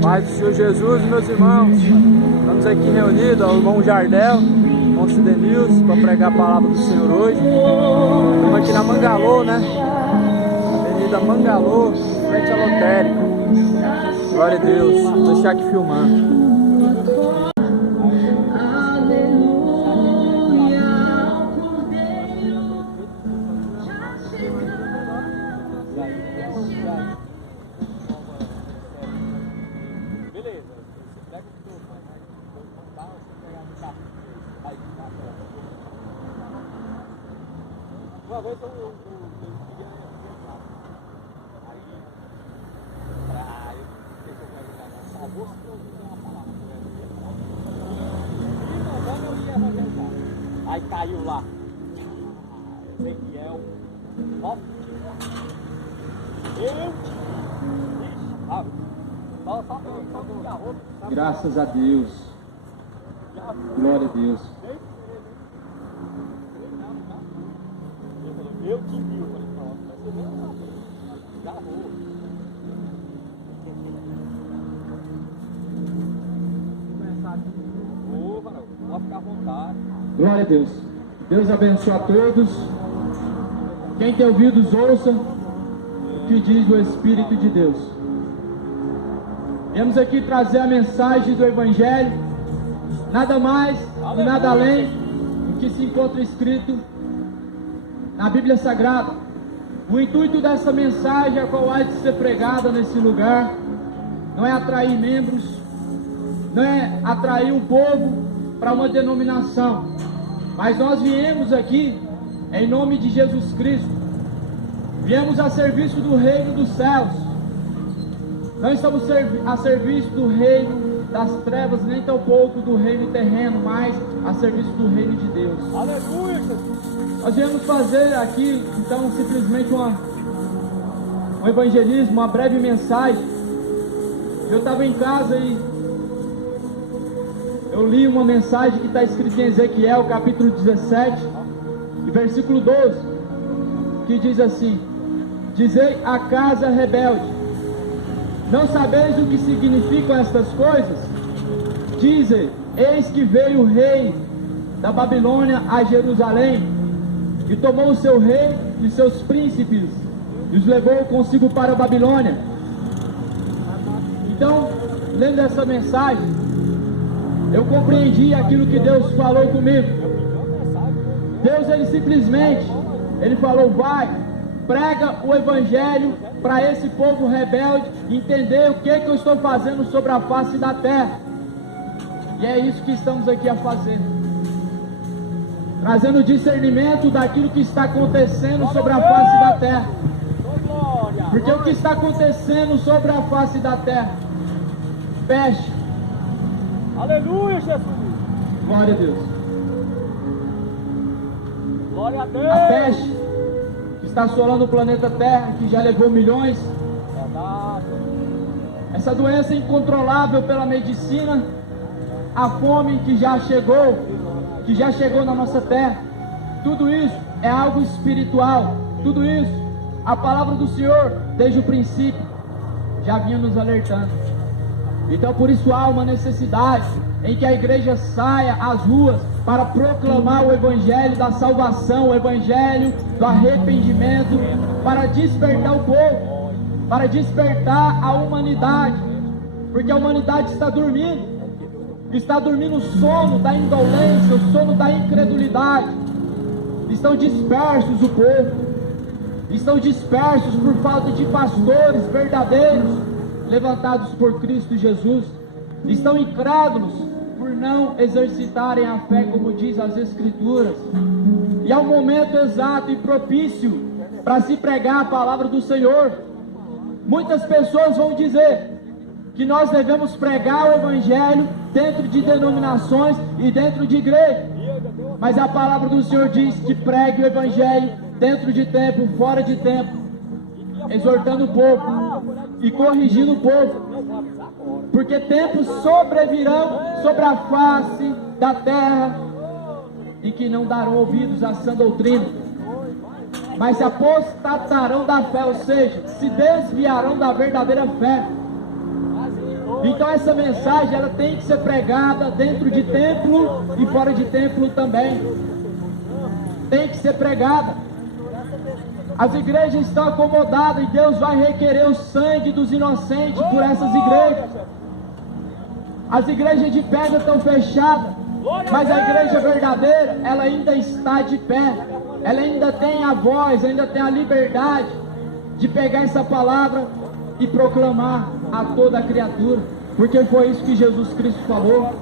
Paz do Senhor Jesus, meus irmãos. Estamos aqui reunidos, o irmão Jardel, o irmão Cidenilson, para pregar a palavra do Senhor hoje. Estamos aqui na Mangalô, né? Avenida Mangalô, frente à lotérica. Glória a Deus. Vou deixar aqui filmando. Uma vez eu queria entrar. Aí eu perguntar essa moça que eu ouvi uma palavra. E mandando eu ia evangelizar. Aí caiu lá. Ezequiel 9. Graças a Deus. Glória a Deus. Eu te vi, eu falei, pronto, mas você nem sabe. Já vou. Ô, varão, pode ficar à vontade. Glória a Deus. Deus abençoe a todos. Quem tem ouvidos, ouça o que diz o Espírito de Deus. Viemos aqui trazer a mensagem do Evangelho, nada mais e nada além do que se encontra escrito na Bíblia Sagrada. O intuito dessa mensagem, a qual há de ser pregada nesse lugar, não é atrair membros, não é atrair um povo para uma denominação, mas nós viemos aqui em nome de Jesus Cristo, viemos a serviço do reino dos céus, não estamos a serviço do reino das trevas, nem tampouco do reino terreno, mas a serviço do reino de Deus. Aleluia, Jesus. Nós viemos fazer aqui, então, simplesmente um evangelismo, uma breve mensagem. Eu estava em casa e eu li uma mensagem que está escrita em Ezequiel, capítulo 17, e versículo 12, que diz assim: dizei à casa rebelde, não sabeis o que significam estas coisas? Dizem, eis que veio o rei da Babilônia a Jerusalém, e tomou o seu rei e seus príncipes, e os levou consigo para a Babilônia. Então, lendo essa mensagem, eu compreendi aquilo que Deus falou comigo. Deus, ele simplesmente, ele falou, vai, prega o Evangelho para esse povo rebelde, entender o que eu estou fazendo sobre a face da terra. E é isso que estamos aqui a fazer, trazendo discernimento daquilo que está acontecendo sobre a face da terra. Porque o que está acontecendo sobre a face da terra? Peste. Aleluia, Jesus. Glória a Deus. Glória a Deus. A peste que está assolando o planeta Terra, que já levou milhões. Verdade. Essa doença incontrolável pela medicina, a fome que já chegou na nossa terra. Tudo isso é algo espiritual. Tudo isso, a palavra do Senhor, desde o princípio, já vinha nos alertando. Então por isso há uma necessidade em que a igreja saia às ruas para proclamar o Evangelho da salvação, o Evangelho do arrependimento, para despertar o povo, para despertar a humanidade, porque a humanidade está dormindo o sono da indolência, o sono da incredulidade. Estão dispersos o povo, estão dispersos por falta de pastores verdadeiros, levantados por Cristo Jesus. Estão incrédulos por não exercitarem a fé, como diz as Escrituras. E é o momento exato e propício para se pregar a palavra do Senhor. Muitas pessoas vão dizer que nós devemos pregar o Evangelho dentro de denominações e dentro de igreja, mas a palavra do Senhor diz que pregue o Evangelho dentro de tempo, fora de tempo, exortando o povo e corrigindo o povo, porque tempos sobrevirão sobre a face da terra em que não darão ouvidos à sã doutrina, mas se apostatarão da fé, ou seja, se desviarão da verdadeira fé. Então essa mensagem ela tem que ser pregada dentro de templo e fora de templo também. Tem que ser pregada. As igrejas estão acomodadas e Deus vai requerer o sangue dos inocentes por essas igrejas. As igrejas de pedra estão fechadas, mas a igreja verdadeira, ela ainda está de pé. Ela ainda tem a voz, ainda tem a liberdade de pegar essa palavra e proclamar a toda a criatura, porque foi isso que Jesus Cristo falou,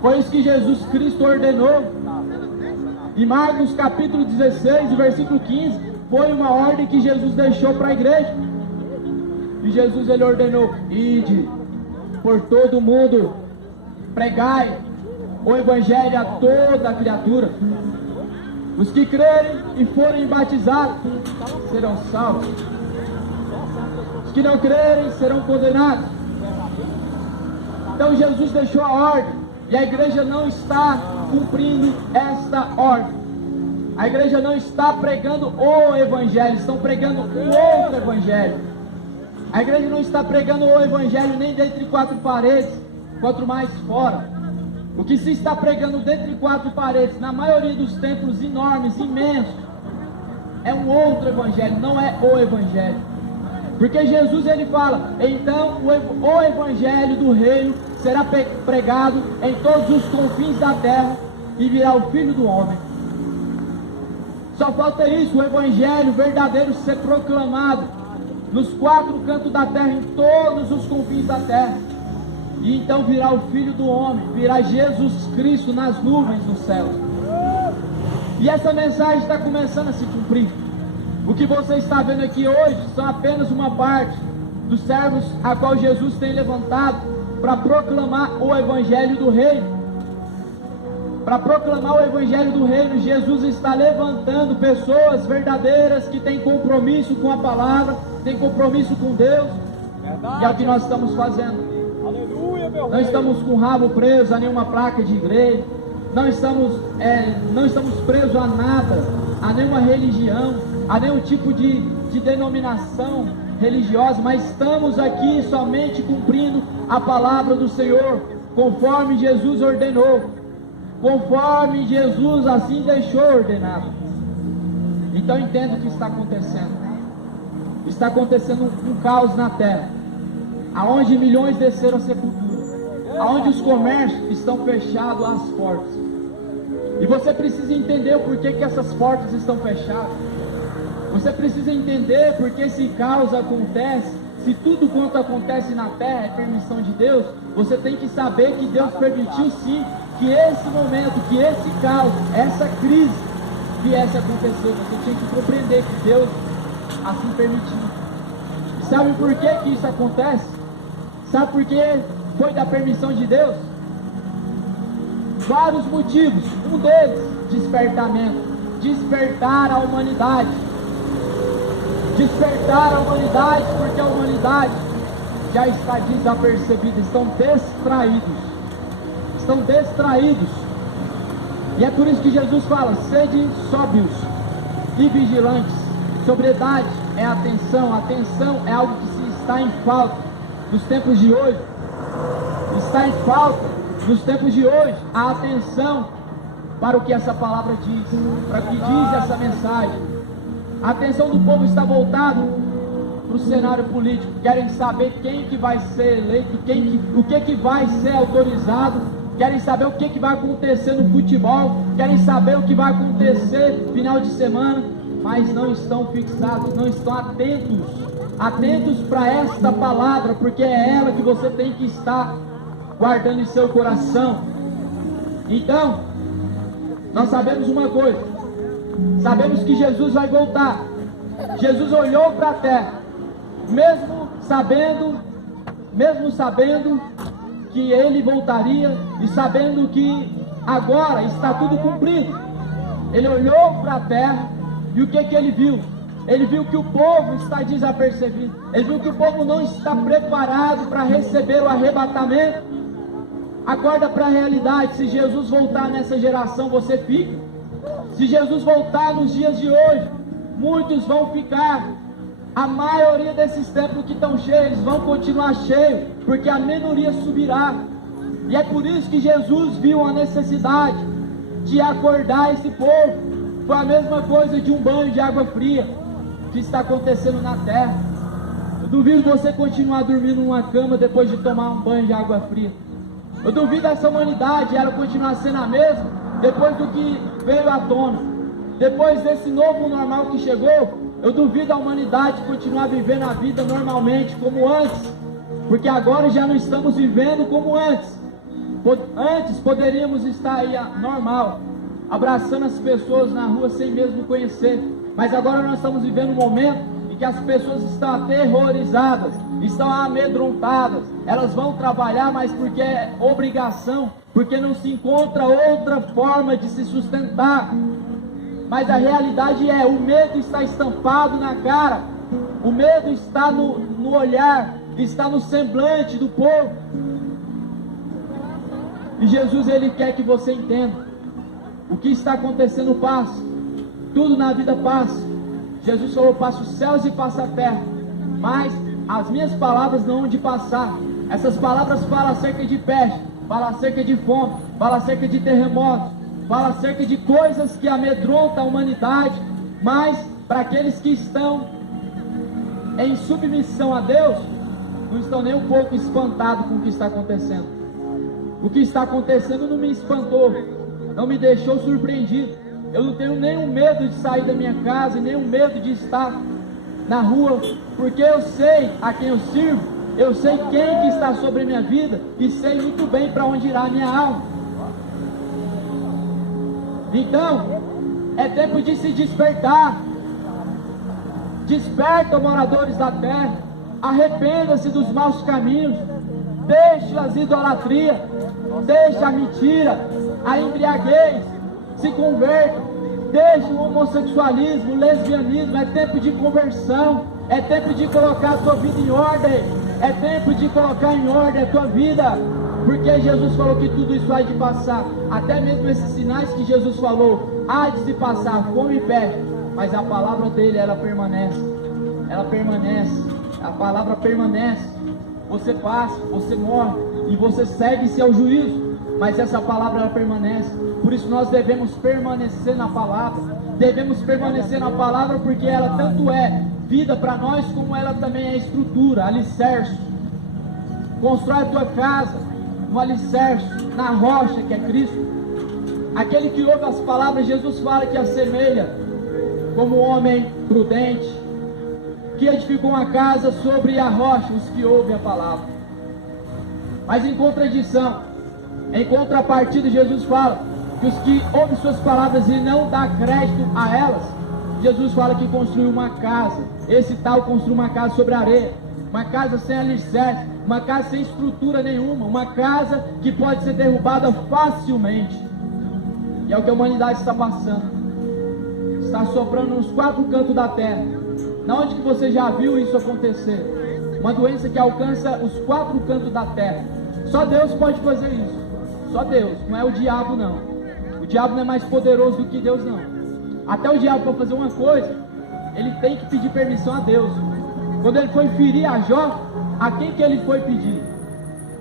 foi isso que Jesus Cristo ordenou. Em Marcos capítulo 16, versículo 15, foi uma ordem que Jesus deixou para a igreja, e Jesus ele ordenou: ide por todo o mundo, pregai o evangelho a toda a criatura. Os que crerem e forem batizados serão salvos. Os que não crerem serão condenados. Então Jesus deixou a ordem, e a igreja não está cumprindo esta ordem. A igreja não está pregando o evangelho, estão pregando um outro evangelho. A igreja não está pregando o evangelho nem dentro de quatro paredes, quanto mais fora. O que se está pregando dentro de quatro paredes, na maioria dos templos enormes, imensos, é um outro evangelho, não é o evangelho. Porque Jesus ele fala: então o evangelho do reino será pregado em todos os confins da terra e virá o Filho do Homem. Só falta isso, o evangelho verdadeiro ser proclamado nos quatro cantos da terra, em todos os confins da terra. E então virá o Filho do Homem, virá Jesus Cristo nas nuvens do céu. E essa mensagem está começando a se cumprir. O que você está vendo aqui hoje são apenas uma parte dos servos a qual Jesus tem levantado para proclamar o Evangelho do Reino. Para proclamar o Evangelho do Reino, Jesus está levantando pessoas verdadeiras que têm compromisso com a palavra, têm compromisso com Deus. E é o que nós estamos fazendo. Não estamos com o rabo preso a nenhuma placa de igreja, não estamos presos a nada, a nenhuma religião, a nenhum tipo de denominação religiosa, mas estamos aqui somente cumprindo a palavra do Senhor, conforme Jesus ordenou, conforme Jesus assim deixou ordenado. Então entenda o que está acontecendo. Está acontecendo um caos na terra, aonde milhões desceram a sepultura, aonde os comércios estão fechados às portas. E você precisa entender o porquê que essas portas estão fechadas. Você precisa entender porque esse caos acontece. Se tudo quanto acontece na terra é permissão de Deus, você tem que saber que Deus permitiu sim que esse momento, que esse caos, essa crise viesse a acontecer. Você tinha que compreender que Deus assim permitiu. E sabe por que isso acontece? Sabe por que foi da permissão de Deus? Vários motivos. Um deles, despertamento. Despertar a humanidade. Despertar a humanidade, porque a humanidade já está desapercebida, estão distraídos. Estão distraídos. E é por isso que Jesus fala: sede sóbrios e vigilantes. Sobriedade é atenção. Atenção é algo que se está em falta nos tempos de hoje. Está em falta nos tempos de hoje a atenção para o que essa palavra diz, para o que diz essa mensagem. A atenção do povo está voltada para o cenário político. Querem saber quem que vai ser eleito, o que vai ser autorizado. Querem saber o que vai acontecer no futebol. Querem saber o que vai acontecer no final de semana. Mas não estão fixados, não estão atentos para esta palavra, porque é ela que você tem que estar guardando em seu coração. Então, nós sabemos uma coisa, sabemos que Jesus vai voltar. Jesus olhou para a terra, mesmo sabendo que ele voltaria e sabendo que agora está tudo cumprido. Ele olhou para a terra e o que ele viu? Ele viu que o povo está desapercebido. Ele viu que o povo não está preparado para receber o arrebatamento. Acorda para a realidade. Se Jesus voltar nessa geração, você fica. Se Jesus voltar nos dias de hoje, muitos vão ficar. A maioria desses templos que estão cheios, eles vão continuar cheios, porque a minoria subirá. E é por isso que Jesus viu a necessidade de acordar esse povo. Foi a mesma coisa de um banho de água fria que está acontecendo na terra. Eu duvido você continuar dormindo numa cama depois de tomar um banho de água fria. Eu duvido essa humanidade, ela continuar sendo a mesma depois do que veio à tona. Depois desse novo normal que chegou, eu duvido a humanidade continuar vivendo a vida normalmente como antes, porque agora já não estamos vivendo como antes. Antes poderíamos estar aí normal, abraçando as pessoas na rua sem mesmo conhecer, mas agora nós estamos vivendo um momento em que as pessoas estão aterrorizadas, estão amedrontadas. Elas vão trabalhar, mas porque é obrigação, porque não se encontra outra forma de se sustentar. Mas a realidade é, o medo está estampado na cara, o medo está no olhar, está no semblante do povo. E Jesus, Ele quer que você entenda, o que está acontecendo passa, tudo na vida passa. Jesus falou, passa os céus e passa a terra, mas as minhas palavras não hão de passar. Essas palavras falam acerca de peste, falam acerca de fome, falam acerca de terremotos, fala acerca de coisas que amedrontam a humanidade, mas para aqueles que estão em submissão a Deus, não estão nem um pouco espantados com o que está acontecendo. O que está acontecendo não me espantou, não me deixou surpreendido. Eu não tenho nenhum medo de sair da minha casa, nenhum medo de estar na rua, porque eu sei a quem eu sirvo, eu sei quem que está sobre a minha vida, e sei muito bem para onde irá a minha alma. Então, é tempo de se despertar. Desperta, moradores da terra. Arrependa-se dos maus caminhos. Deixe as idolatrias. Deixe a mentira, a embriaguez. Se converta. Deixe o homossexualismo, o lesbianismo. É tempo de conversão. É tempo de colocar a tua vida em ordem. É tempo de colocar em ordem a tua vida. Porque Jesus falou que tudo isso há de passar. Até mesmo esses sinais que Jesus falou, há de se passar fome e peste, mas a palavra dele, ela permanece. Ela permanece. A palavra permanece. Você passa, você morre e você segue-se ao juízo, mas essa palavra, ela permanece. Por isso nós devemos permanecer na palavra. Devemos permanecer na palavra, porque ela tanto é vida para nós, como ela também é estrutura, alicerce. Constrói a tua casa no alicerce, na rocha que é Cristo. Aquele que ouve as palavras, Jesus fala que assemelha como um homem prudente, que edificou uma casa sobre a rocha, os que ouvem a palavra. Mas em contradição, em contrapartida, Jesus fala que os que ouvem suas palavras e não dá crédito a elas, Jesus fala que construiu uma casa. Esse tal construiu uma casa sobre a areia, uma casa sem alicerce, uma casa sem estrutura nenhuma, uma casa que pode ser derrubada facilmente. E é o que a humanidade está passando. Está soprando nos quatro cantos da terra. Na onde que você já viu isso acontecer? Uma doença que alcança os quatro cantos da terra. Só Deus pode fazer isso. Só Deus, não é o diabo não. O diabo não é mais poderoso do que Deus não. Até o diabo, para fazer uma coisa, ele tem que pedir permissão a Deus. Quando ele foi ferir a Jó, a quem que ele foi pedir?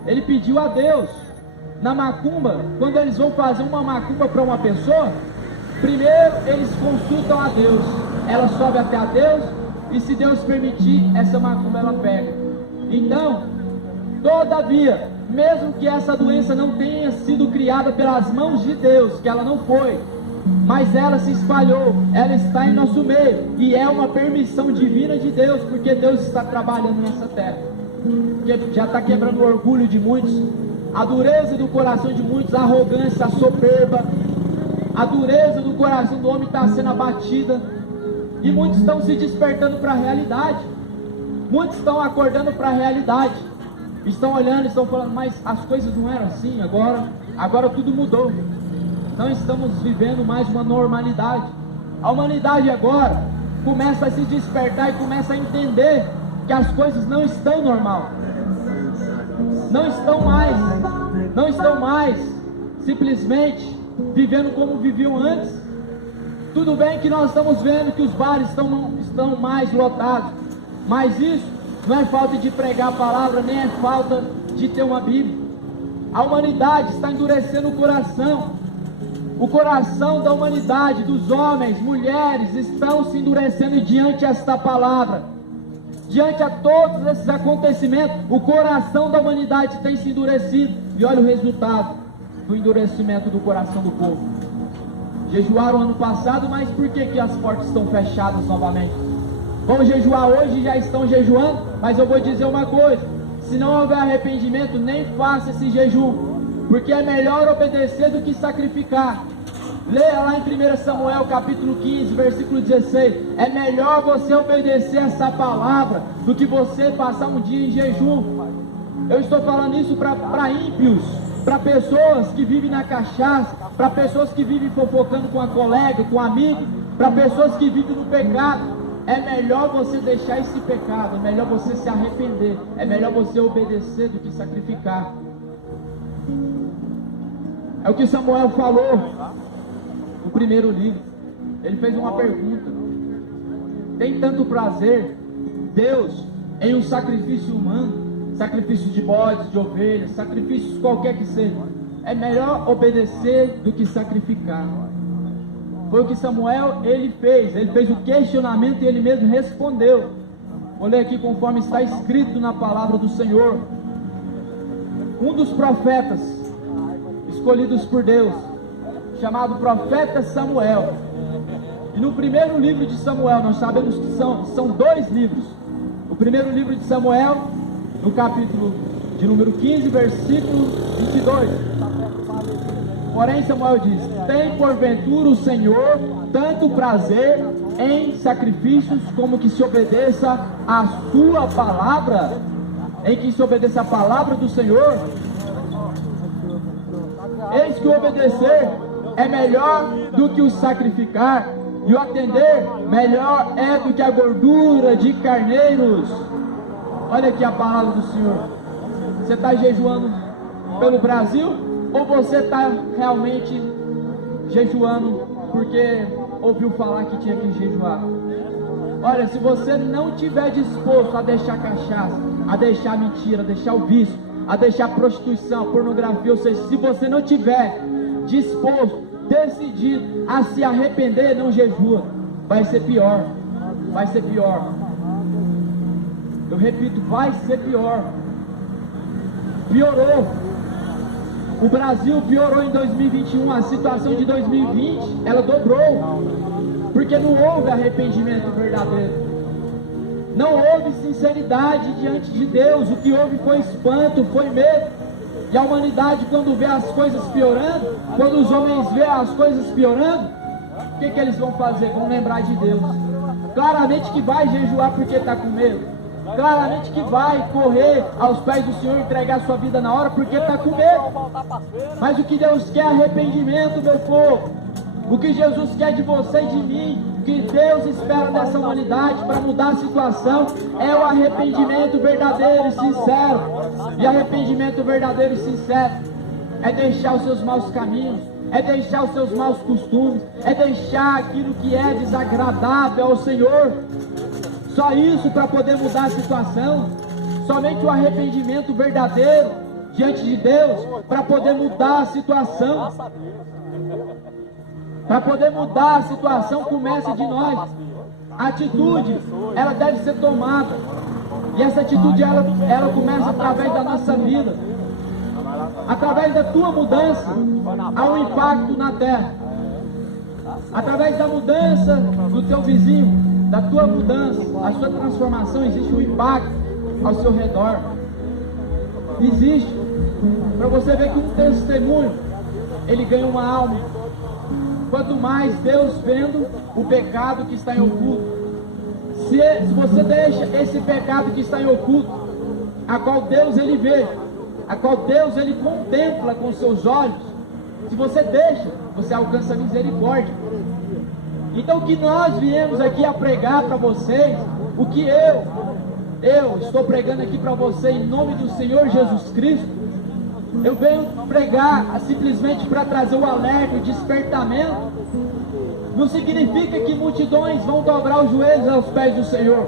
Ele pediu a Deus. Na macumba, quando eles vão fazer uma macumba para uma pessoa, primeiro eles consultam a Deus. Ela sobe até a Deus, e se Deus permitir, essa macumba ela pega. Então, todavia, mesmo que essa doença não tenha sido criada pelas mãos de Deus, que ela não foi, mas ela se espalhou, ela está em nosso meio, e é uma permissão divina de Deus, porque Deus está trabalhando nessa terra, porque já está quebrando o orgulho de muitos, a dureza do coração de muitos, a arrogância, a soberba, a dureza do coração do homem está sendo abatida, e muitos estão se despertando para a realidade, muitos estão acordando para a realidade, estão olhando, estão falando, mas as coisas não eram assim, agora tudo mudou. Não estamos vivendo mais uma normalidade. A humanidade agora começa a se despertar e começa a entender que as coisas não estão normal. Não estão mais simplesmente vivendo como viviam antes. Tudo bem que nós estamos vendo que os bares estão mais lotados. Mas isso não é falta de pregar a palavra, nem é falta de ter uma Bíblia. A humanidade está endurecendo o coração. O coração da humanidade, dos homens, mulheres, estão se endurecendo diante esta palavra. Diante a todos esses acontecimentos, o coração da humanidade tem se endurecido. E olha o resultado do endurecimento do coração do povo. Jejuaram ano passado, mas por que as portas estão fechadas novamente? Vão jejuar hoje, já estão jejuando, mas eu vou dizer uma coisa: se não houver arrependimento, nem faça esse jejum, porque é melhor obedecer do que sacrificar. Leia lá em 1 Samuel capítulo 15, versículo 16. É melhor você obedecer essa palavra do que você passar um dia em jejum. Eu estou falando isso para ímpios, para pessoas que vivem na cachaça, para pessoas que vivem fofocando com a colega, com um amigo, para pessoas que vivem no pecado. É melhor você deixar esse pecado, é melhor você se arrepender, é melhor você obedecer do que sacrificar. É o que Samuel falou no primeiro livro. Ele fez uma pergunta: tem tanto prazer Deus em um sacrifício humano, sacrifício de bodes, de ovelhas, sacrifícios qualquer que seja? É melhor obedecer do que sacrificar. Foi o que Samuel ele fez o questionamento e ele mesmo respondeu. Vou ler aqui conforme está escrito na palavra do Senhor. Um dos profetas escolhidos por Deus, chamado profeta Samuel. E no primeiro livro de Samuel, nós sabemos que são 2 livros. O primeiro livro de Samuel, no capítulo de número 15, versículo 22. Porém Samuel diz: tem porventura o Senhor tanto prazer em sacrifícios como que se obedeça a sua palavra? Em que se obedeça a palavra do Senhor? Eis que o obedecer é melhor do que o sacrificar, e o atender melhor é do que a gordura de carneiros. Olha aqui a palavra do Senhor. Você está jejuando pelo Brasil? Ou você está realmente jejuando porque ouviu falar que tinha que jejuar? Olha, se você não estiver disposto a deixar cachaça, a deixar mentira, a deixar o vício, a deixar prostituição, pornografia, ou seja, se você não estiver disposto, decidido a se arrepender, não jejua, vai ser pior, vai ser pior. Eu repito, vai ser pior. Piorou. O Brasil piorou em 2021, a situação de 2020, ela dobrou, porque não houve arrependimento verdadeiro, não houve sinceridade diante de Deus. O que houve foi espanto, foi medo. E a humanidade, quando vê as coisas piorando, quando os homens vê as coisas piorando, o que eles vão fazer? Vão lembrar de Deus. Claramente que vai jejuar porque está com medo. Claramente que vai correr aos pés do Senhor, entregar sua vida na hora porque está com medo. Mas o que Deus quer é arrependimento, meu povo. O que Jesus quer de você e de mim, o que Deus espera dessa humanidade para mudar a situação, é o arrependimento verdadeiro e sincero. E arrependimento verdadeiro e sincero é deixar os seus maus caminhos, é deixar os seus maus costumes, é deixar aquilo que é desagradável ao Senhor. Só isso para poder mudar a situação. Somente o arrependimento verdadeiro diante de Deus para poder mudar a situação. Para poder mudar a situação começa de nós. A atitude, ela deve ser tomada. E essa atitude, ela começa através da nossa vida. Através da tua mudança, há um impacto na terra. Através da mudança do teu vizinho, da tua mudança, a sua transformação, existe um impacto ao seu redor. Existe. Para você ver que um testemunho, ele ganha uma alma. Quanto mais Deus vendo o pecado que está em oculto. Se você deixa esse pecado que está em oculto, a qual Deus ele vê, a qual Deus ele contempla com seus olhos, se você deixa, você alcança a misericórdia. Então o que nós viemos aqui a pregar para vocês, o que eu estou pregando aqui para você em nome do Senhor Jesus Cristo, eu venho pregar simplesmente para trazer o alerta, o despertamento. Não significa que multidões vão dobrar os joelhos aos pés do Senhor.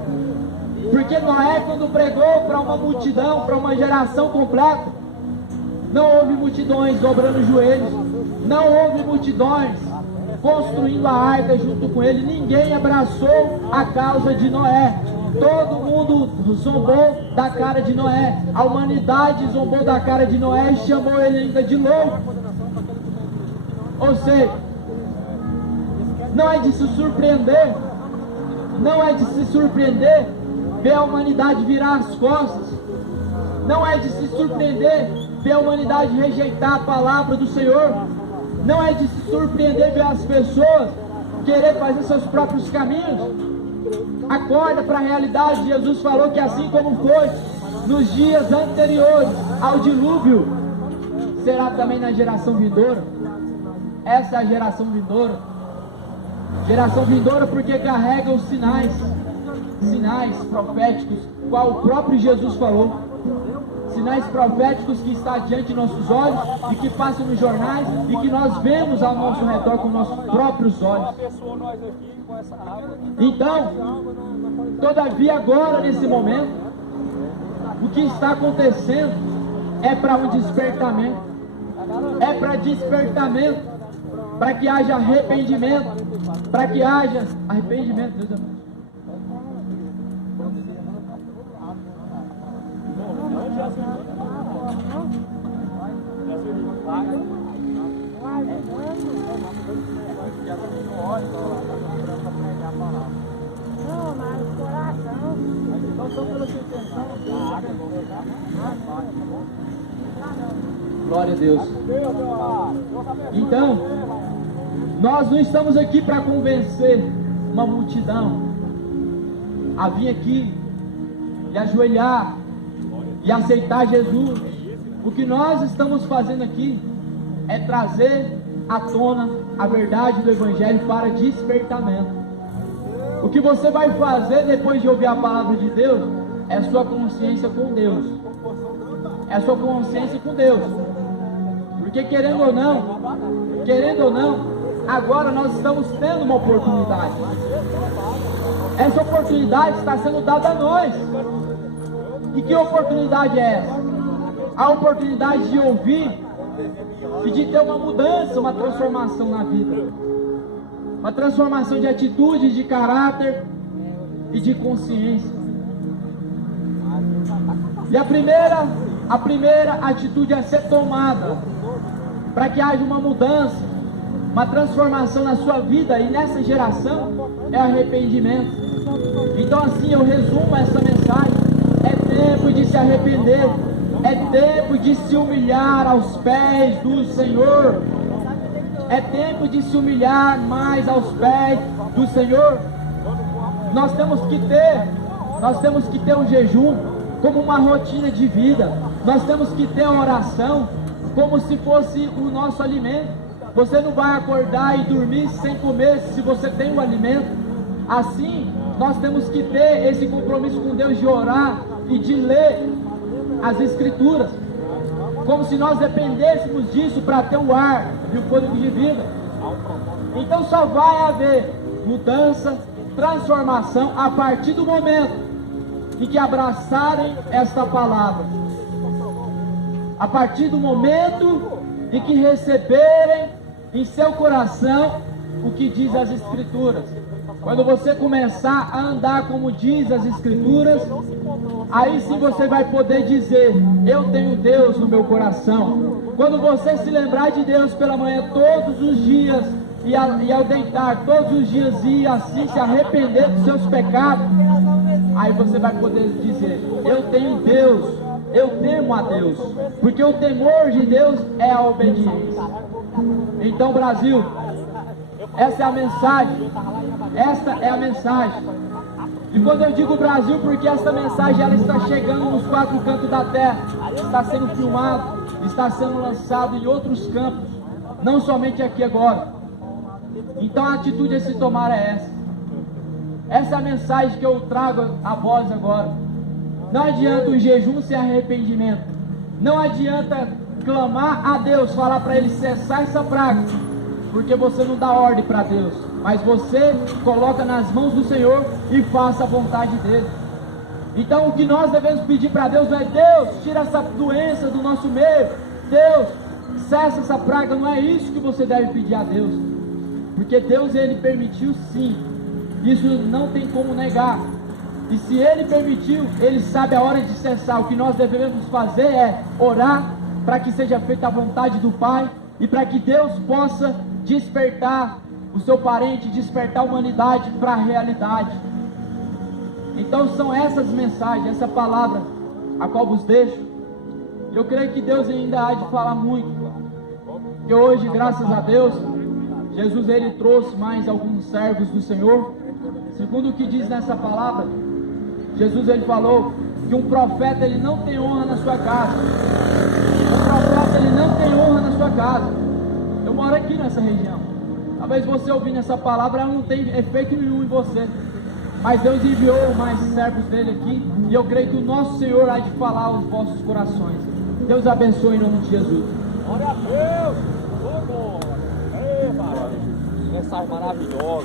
Porque Noé, quando pregou para uma multidão, para uma geração completa, não houve multidões dobrando os joelhos, não houve multidões construindo a arca junto com ele, ninguém abraçou a causa de Noé. Todo mundo zombou da cara de Noé, a humanidade zombou da cara de Noé e chamou ele ainda de louco. Ou seja, não é de se surpreender, não é de se surpreender ver a humanidade virar as costas, não é de se surpreender ver a humanidade rejeitar a palavra do Senhor, não é de se surpreender ver as pessoas querer fazer seus próprios caminhos. Acorda para a realidade. Jesus falou que assim como foi nos dias anteriores ao dilúvio, será também na geração vindoura. Essa é a geração vindoura. Geração vindoura porque carrega os sinais proféticos, qual o próprio Jesus falou. Sinais proféticos que está diante de nossos olhos e que passam nos jornais e que nós vemos ao nosso redor com nossos próprios olhos. Então, todavia agora nesse momento, o que está acontecendo é para um despertamento, é para despertamento, para que haja arrependimento, para que haja arrependimento, Deus amado. Não, mas o coração. Então só pela sua intenção. Glória a Deus. Então, nós não estamos aqui para convencer uma multidão a vir aqui e ajoelhar e aceitar Jesus. O que nós estamos fazendo aqui é trazer à tona a verdade do Evangelho para despertamento. O que você vai fazer depois de ouvir a palavra de Deus é sua consciência com Deus. É sua consciência com Deus. Porque querendo ou não, agora nós estamos tendo uma oportunidade. Essa oportunidade está sendo dada a nós. E que oportunidade é essa? A oportunidade de ouvir e de ter uma mudança, uma transformação na vida. Uma transformação de atitude, de caráter e de consciência. E a primeira atitude a ser tomada para que haja uma mudança, uma transformação na sua vida e nessa geração é arrependimento. Então assim eu resumo essa mensagem: é tempo de se arrepender, é tempo de se humilhar aos pés do Senhor, é tempo de se humilhar mais aos pés do Senhor. Nós temos que ter um jejum como uma rotina de vida, nós temos que ter a oração como se fosse o nosso alimento. Você não vai acordar e dormir sem comer se você tem o alimento. Assim, nós temos que ter esse compromisso com Deus de orar e de ler as Escrituras, como se nós dependêssemos disso para ter o ar e o fôlego de vida. Então só vai haver mudança, transformação a partir do momento em que abraçarem esta palavra, a partir do momento em que receberem em seu coração o que diz as Escrituras. Quando você começar a andar como diz as Escrituras, aí sim você vai poder dizer: eu tenho Deus no meu coração. Quando você se lembrar de Deus pela manhã todos os dias e ao deitar todos os dias e assim se arrepender dos seus pecados, aí você vai poder dizer: eu tenho Deus, eu temo a Deus, porque o temor de Deus é a obediência. Então, Brasil, essa é a mensagem. Esta é a mensagem. E quando eu digo Brasil, porque essa mensagem ela está chegando nos quatro cantos da terra, está sendo filmado, está sendo lançado em outros campos, não somente aqui agora. Então a atitude a se tomar é essa. Essa é a mensagem que eu trago a vós agora. Não adianta o jejum sem arrependimento. Não adianta clamar a Deus, falar para Ele cessar essa praga, porque você não dá ordem para Deus, mas você coloca nas mãos do Senhor e faça a vontade dEle. Então o que nós devemos pedir para Deus não é: Deus, tira essa doença do nosso meio, Deus, cessa essa praga. Não é isso que você deve pedir a Deus, porque Deus, Ele permitiu sim, isso não tem como negar. E se Ele permitiu, Ele sabe a hora de cessar. O que nós devemos fazer é orar para que seja feita a vontade do Pai e para que Deus possa despertar o seu parente, despertar a humanidade para a realidade. Então são essas mensagens, essa palavra a qual vos deixo. Eu creio que Deus ainda há de falar muito, que hoje, graças a Deus, Jesus, Ele trouxe mais alguns servos do Senhor. Segundo o que diz nessa palavra, Jesus, Ele falou que um profeta, ele não tem honra na sua casa. Um profeta, ele não tem honra na sua casa. Eu moro aqui nessa região. Talvez você ouvindo essa palavra, ela não tem efeito nenhum em você. Mas Deus enviou mais servos dele aqui, e eu creio que o nosso Senhor há de falar aos vossos corações. Deus abençoe em nome de Jesus. Glória a Deus! Ô, glória! Ei, maravilha! Mensagem maravilhosa!